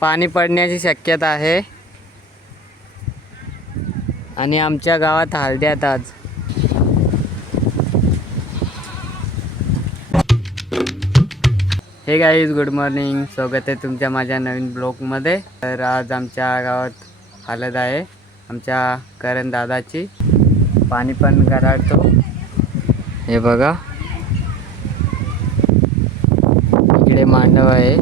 पाणी पडण्याची शक्यता आहे आणि आमच्या गावात हळद्यात आज. हे गाईज, गुड मॉर्निंग. स्वागत आहे तुमच्या माझ्या नवीन ब्लॉगमध्ये. तर आज आमच्या गावात हळद आहे आमच्या करण दादाची. पाणी पण गराडतो, हे बघा. इकडे मांडव आहे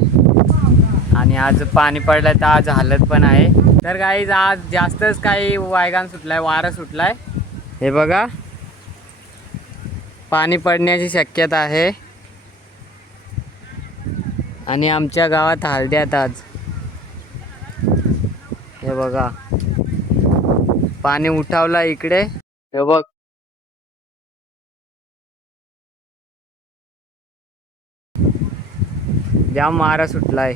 आणि आज पाणी पडलं तर आज हळद पण आहे. तर गाईज आज जास्तच काही वायगान सुटलाय, वारा सुटलाय. हे बघा, पाणी पडण्याची शक्यता आहे आणि आमच्या गावात हळद्यात आज. हे बघा, पाणी उठावला इकडे. हे बघ, जाम मारा सुटलाय.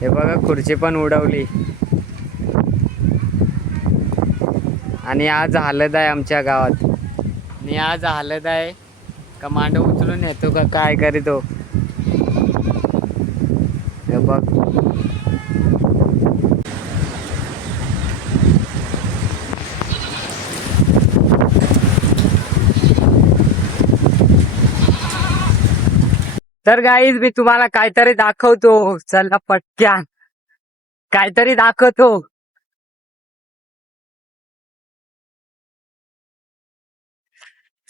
हे बघा, खुर्ची पण उडवली आणि आज हळद आहे आमच्या गावात. आणि आज हळद आहे का मांडव उचलून येतो का काय करीतो. हे बघ, तर गाईज मी तुम्हाला काहीतरी दाखवतो. चला पटक्यान काहीतरी दाखवतो.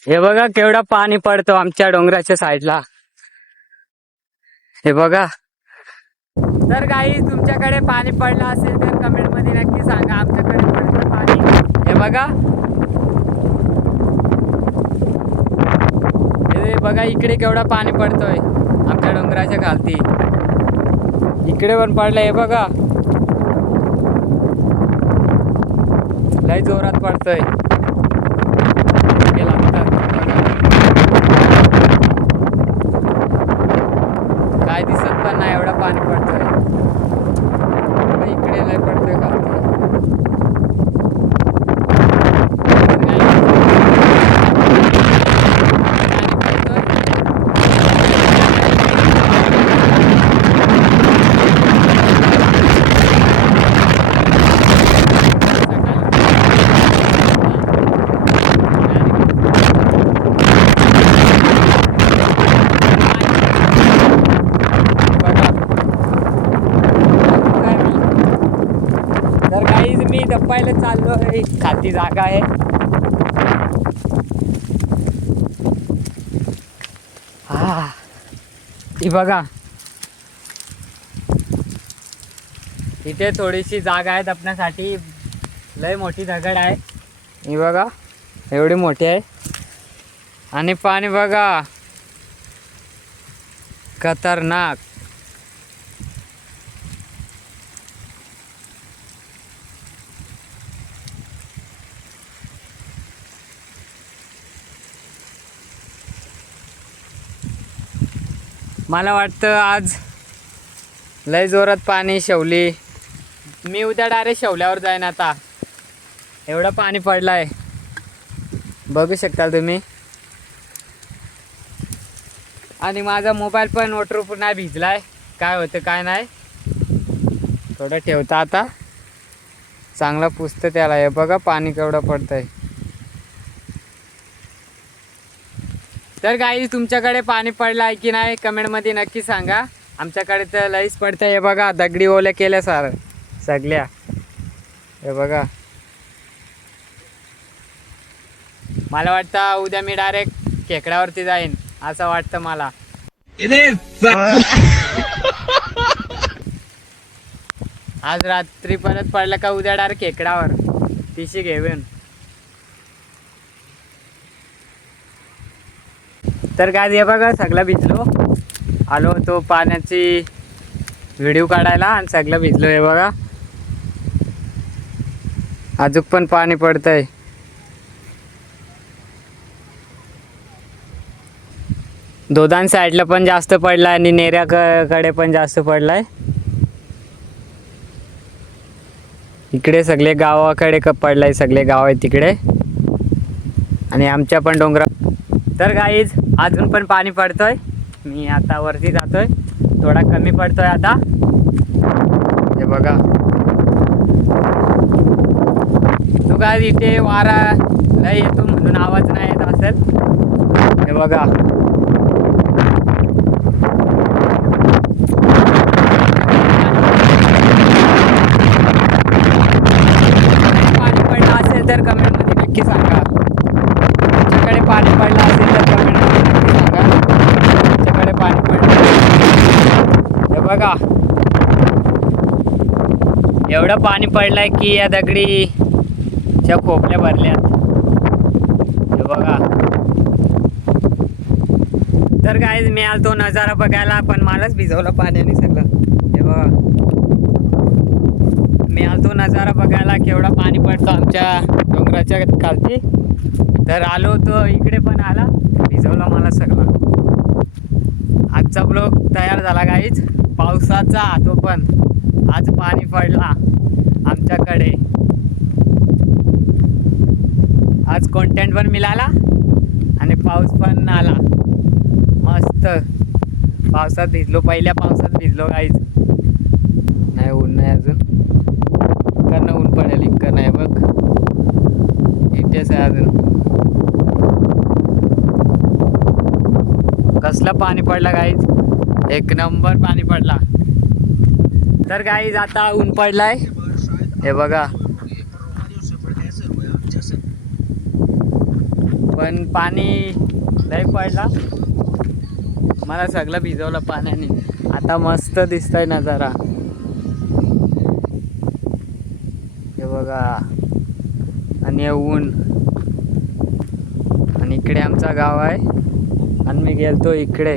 हे बघा केवढा पाणी पडतो आमच्या डोंगराच्या साईडला. हे बघा. तर गाईज तुमच्याकडे पाणी पडलं असेल तर कमेंट मध्ये नक्की सांगा. आमच्याकडे पडतं पाणी. हे बघा, हे बघा इकडे केवढा पाणी पडतोय आमच्या डोंगराच्या खालती. इकडे पण पडलं. हे बघा, लय जोरात पडतोय. काय दिसत पण नाही, एवढा पाणी पडतोय. इकडे लय पडतोय खालती. तर गाईज मी दप्पायला चाललो आहे. खालती जागा आहे. हा, ही बघा, इथे थोडीशी जागा आहे दपण्यासाठी. लय मोठी दगड आहे. ही बघा, एवढी मोठी आहे. आणि पाणी बघा, खतरनाक. मला वाटतं आज लय जोरात पाणी शेवली. मी उद्या डायरेक्ट शेवल्यावर जाईन आता. एवढं पाणी पडलंय, बघू शकता तुम्ही. आणि माझा मोबाईल पण वॉटरप्रूफ नाही, भिजलाय. काय होतं काय नाही, थोडं ठेवता आता. चांगलं पुसतं त्याला. हे बघा पाणी केवढं पडतंय. तर गाईज तुमच्याकडे पाणी पडलं आहे की नाही कमेंटमध्ये नक्की सांगा. आमच्याकडे तर लईच पडतंय. हे बघा, दगडी ओल्या केल्या सगळ्या. हे बघा, मला वाटतं उद्या मी डायरेक्ट खेकड्यावरती जाईन असं वाटतं मला. आज रात्री परत पडलं का उद्या डायरेक्ट खेकड्यावर पिशी घेऊन. तर काय, हे बघा सगळं भिजलो. आलो होतो पाण्याची व्हिडिओ काढायला आणि सगळं भिजलो. हे बघा, अजून पण पाणी पडतंय. दोदान साईडला पण जास्त पडलाय आणि नेऱ्याकडे पण जास्त पडलाय. इकडे सगळे गावाकडे पडलाय. सगळे गाव आहेत तिकडे आणि आमच्या पण डोंगरा. तर गाईज अजून पण पाणी पडतोय. मी आता वरती जातोय, थोडा कमी पडतोय आता. बघा तो काय इथे वारा लय येतो म्हणून आवाज नाही येत असेल. हे बघा पाणी पडलं असेल तर कमेंटमध्ये नक्की सांगा. तुमच्याकडे पाणी पडलं असेल तर कमेंटमध्ये नक्की सांगा. तुमच्याकडे पाणी पडलं. हे बघा एवढं पाणी पडलंय की या दगडीच्या खोपल्या भरल्यात. हे बघा तर गाईज मी आलतो नजारा बघायला पण मलाच भिजवलं पाण्याने सगळं. हे बघा मी आलतो नजारा बघायला केवढा पाणी पडतो आमच्या डोंगराच्या खालती. तर आलो तो इकडे पण आला भिजवला मला सगळं. आजचा ब्लॉग तयार झाला गाईज पावसाचा. तो पण आज पाणी पडला आमच्याकडे. आज कंटेंट पण मिळाला आणि पाऊस पण आला मस्त. पावसात भिजलो पहिल्या पावसात भिजलो गाईज. नाही ऊन नाही अजून इकडनं ऊन पडेल इकडं नाही बघ इथेच आहे अजून. कसलं पाणी पडलं गाईज एक नंबर पाणी पडला. तर गाईज आता ऊन पडलाय. हे बघा पण पाणी लय पडला मला सगळं भिजवलं पाण्याने. आता मस्त दिसतंय नजारा. हे बघा आणि हे ऊन आणि इकडे आमचा गाव आहे आणि मी गेलतो इकडे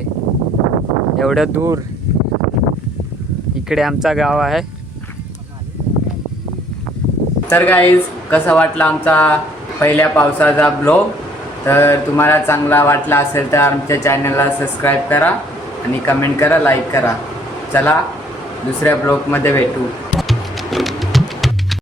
एवढं दूर. इकडे आमचा गाव आहे. तर गाईज कसा वाटला आमचा पहिल्या पावसाचा ब्लॉग. तर तुम्हाला चांगला वाटला असेल तर आमच्या चॅनलला सबस्क्राईब करा आणि कमेंट करा लाईक करा. चला दुसऱ्या ब्लॉगमध्ये भेटू.